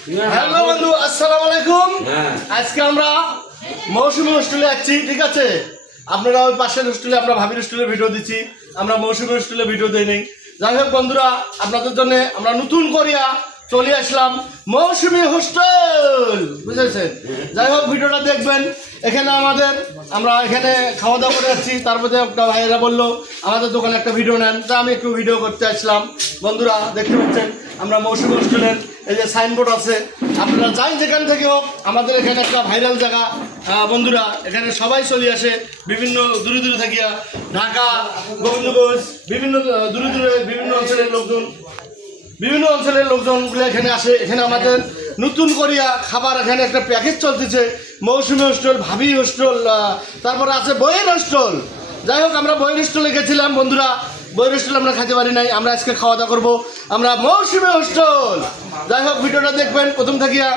Hello বন্ধু, আসসালামু আলাইকুম। আজকে আমরা মৌসুমী হোস্টেলে যাচ্ছি, ঠিক আছে? আপনারা ওই পাশের হোস্টেলে, আমরা ভাবির হোস্টেলে ভিডিও দিচ্ছি, আমরা মৌসুমী হোস্টেলে ভিডিও দিই নেই। যাই হোক বন্ধুরা, আপনাদের জন্য আমরা নতুন করিয়া চলে আসলাম মৌসুমী হোস্টেল, বুঝেছেন? যাই হোক ভিডিওটা দেখবেন। এখানে আমরা এখানে খাওয়া দাওয়া করে যাচ্ছি। তারপরে একটা ভাইয়েরা বললো আমাদের দোকানে একটা ভিডিও নেন, তা আমি একটু ভিডিও করতে আসলাম। বন্ধুরা দেখতে পাচ্ছেন আমরা মৌসুমী হোস্টেলের এই যে সাইনবোর্ড আছে, আপনারা যাই যেখান থেকে হোক, আমাদের এখানে একটা ভাইরাল জায়গা। বন্ধুরা এখানে সবাই চলে আসে, বিভিন্ন দূরে দূরে থাকিয়া, ঢাকা, গোবিন্দগঞ্জ, বিভিন্ন দূরে দূরে বিভিন্ন অঞ্চলের লোকজনগুলো এখানে আসে। এখানে আমাদের নতুন করিয়া খাবার, এখানে একটা প্যাকেজ চলতেছে, মৌসুমী হোস্টেল, ভাবি হোস্টেল, তারপরে আছে বইয়ের হোস্টেল। যাই হোক আমরা বইয়ের হোস্টেলে গেছিলাম বন্ধুরা, বইয়ের হোস্টেল আমরা খাইতে পারি নাই, আমরা আজকে খাওয়া দাওয়া করবো আমরা মৌসুমী হোস্টেল। যাই হোক ভিডিওটা দেখবেন প্রথম থাকিয়া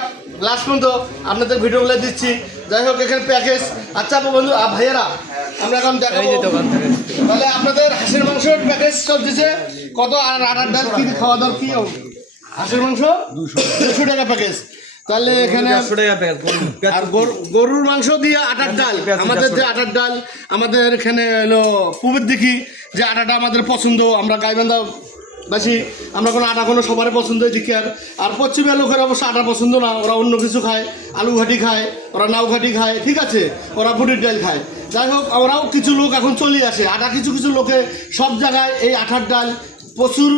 লাস্ট পর্যন্ত, আপনাদের ভিডিওগুলো দিচ্ছি। যাই হোক এখানে প্যাকেজ। আচ্ছা বন্ধু ভাইয়েরা, আমরা এখন দেখাবো তাহলে আপনাদের হাঁসের মাংসের প্যাকেজ চলতেছে কত, আর আটার ডাল কি খাওয়া দাওয়া কি? হাঁসের মাংস 200 টাকা প্যাকেজ। তাহলে এখানে আর গরুর মাংস দিয়ে আটার ডাল, আমাদের যে আটার ডাল, আমাদের এখানে হলো পুবের দিকে যে আটাটা আমাদের পছন্দ, আমরা গাইবান্ধা বাসি, আমরা কোনো সবারই পছন্দ দিকে। আর পশ্চিমের লোকের অবশ্য আটা পছন্দ না, ওরা অন্য কিছু খায়, আলু ঘাটি খায়, ওরা নাও ঘাটি খায়, ঠিক আছে, ওরা বুটির ডাল খায়। যাই হোক ওরাও কিছু লোক এখন চলে আসে আটা, কিছু লোকে সব জায়গায় এই আটার ডাল প্রচুর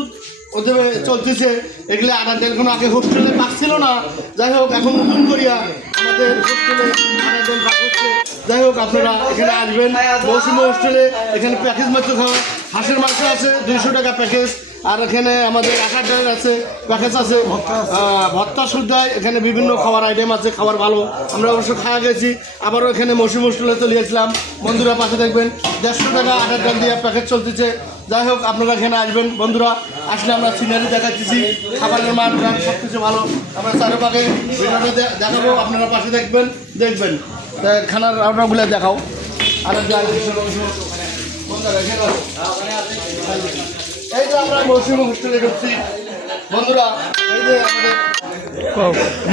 ওদের চলতেছে। এগুলো আটার ডাল কোনো আগে হোস্টেলে পাচ্ছিল না, যাই হোক এখন নতুন করিয়া আমাদের হোস্টেলে আটার ডাল পাক হচ্ছে। যাই হোক আপনারা এখানে আসবেন মৌসুমী হোস্টেলে। এখানে প্যাকেজ মাত্র খাওয়া, হাঁসের মাংস আছে 200 টাকা প্যাকেজ, আর এখানে আমাদের আটার ডাল আছে প্যাকেজ আছে, ভর্তা সুদ্ধায়, এখানে বিভিন্ন খাবার আইটেম আছে, খাবার ভালো, আমরা অবশ্য খাওয়া গেছি। আবারও এখানে মৌসুমী হোস্টেলে চলে গেছিলাম। বন্ধুরা পাশে দেখবেন 150 টাকা আটার ডাল দিয়ে প্যাকেজ চলতেছে। যাই হোক আপনারা এখানে আসবেন বন্ধুরা, আসলে আমরা সিনারি দেখাচ্ছি, খাবারের মান সব কিছু ভালো, আমরা চারপাশে ভিডিওটা দেখাবো, আপনারা পাশে দেখবেন খানার আপনারগুলো দেখাও। আটার ডাল এই যে আমরা মৌসুমী হোস্টেলে ঢুকছি বন্ধুরা, এই যে আমাদের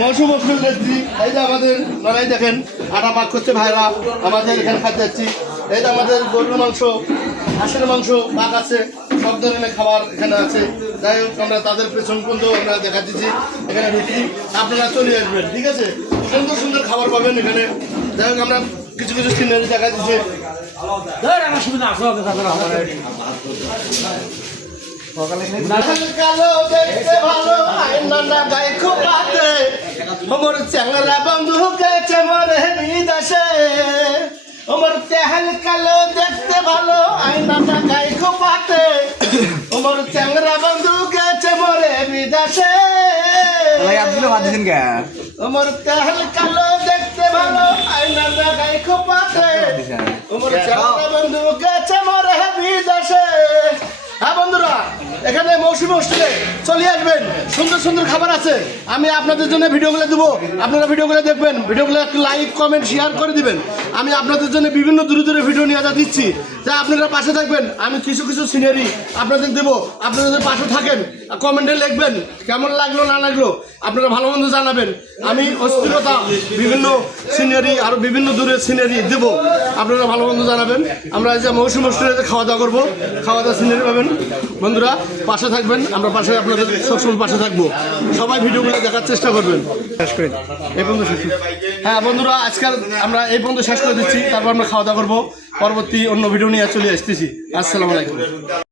মৌসুমী হোস্টেল দেখছি, এই যে আমাদের লড়াই দেখেন, আটা পাক করছে ভাইরা, আমাদের এখানে খাতে যাচ্ছি। এই যে আমাদের গরুর মাংস, হাঁসের মাংস পাক আছে, সব ধরনের খাবার এখানে আছে। যাই হোক আমরা তাদের পেছন পর্যন্ত আমরা দেখা দিচ্ছি, এখানে ঢুকছি, আপনারা চলে আসবেন, ঠিক আছে? সুন্দর সুন্দর খাবার পাবেন এখানে। যাই হোক আমরা কিছু সিনারি দেখা দিচ্ছি। চ্যাংরা বন্ধু গেছে মরে বিদেশে, ওমর তেহাল কালো দেখতে ভালো, আইনাটা গায়ে খোপাতে, ওমর চ্যাংরা বন্ধু গেছে মরে বিদেশে, ওমর তেহাল কালো দেখতে ভালো, আইনাটা গায়ে খোপাতে, ওমর চ্যাংরা বন্ধু গেছে মরে বিদেশে। হ্যাঁ বন্ধুরা, এখানে মৌসুমী হোস্টেলে চলে আসবেন, সুন্দর সুন্দর খাবার আছে। আমি আপনাদের জন্য ভিডিওগুলো দেবো, আপনারা ভিডিওগুলো দেখবেন, ভিডিওগুলো একটু লাইক কমেন্ট শেয়ার করে দিবেন। আমি আপনাদের জন্য বিভিন্ন দূরে দূরে ভিডিও নিয়ে দিচ্ছি, যা আপনারা পাশে থাকবেন। আমি কিছু সিনারি আপনাদের দেবো, আপনাদের পাশে থাকেন, কমেন্টে লিখবেন কেমন লাগলো না লাগলো, আপনারা ভালো মন্দ জানাবেন। আমি অস্থিরতা বিভিন্ন সিনারি আর বিভিন্ন দূরের সিনারি দেবো, আপনারা ভালো মন্দ জানাবেন। আমরা যে মৌসুমী হোস্টেলে খাওয়া দাওয়া করবো, খাওয়া দাওয়া সিনারি পাবেন। বন্ধুরা পাশে থাকবেন, আমরা পাশে আপনাদের সবসময় পাশে থাকবো, সবাই ভিডিওগুলো দেখার চেষ্টা করবেন। এই পর্যন্ত শেষ। হ্যাঁ বন্ধুরা, আজকাল আমরা এই পর্যন্ত শেষ করে দিচ্ছি, তারপর আমরা খাওয়া দাওয়া করবো, পরবর্তী অন্য ভিডিও নিয়ে চলে আসতেছি। আসসালামু আলাইকুম।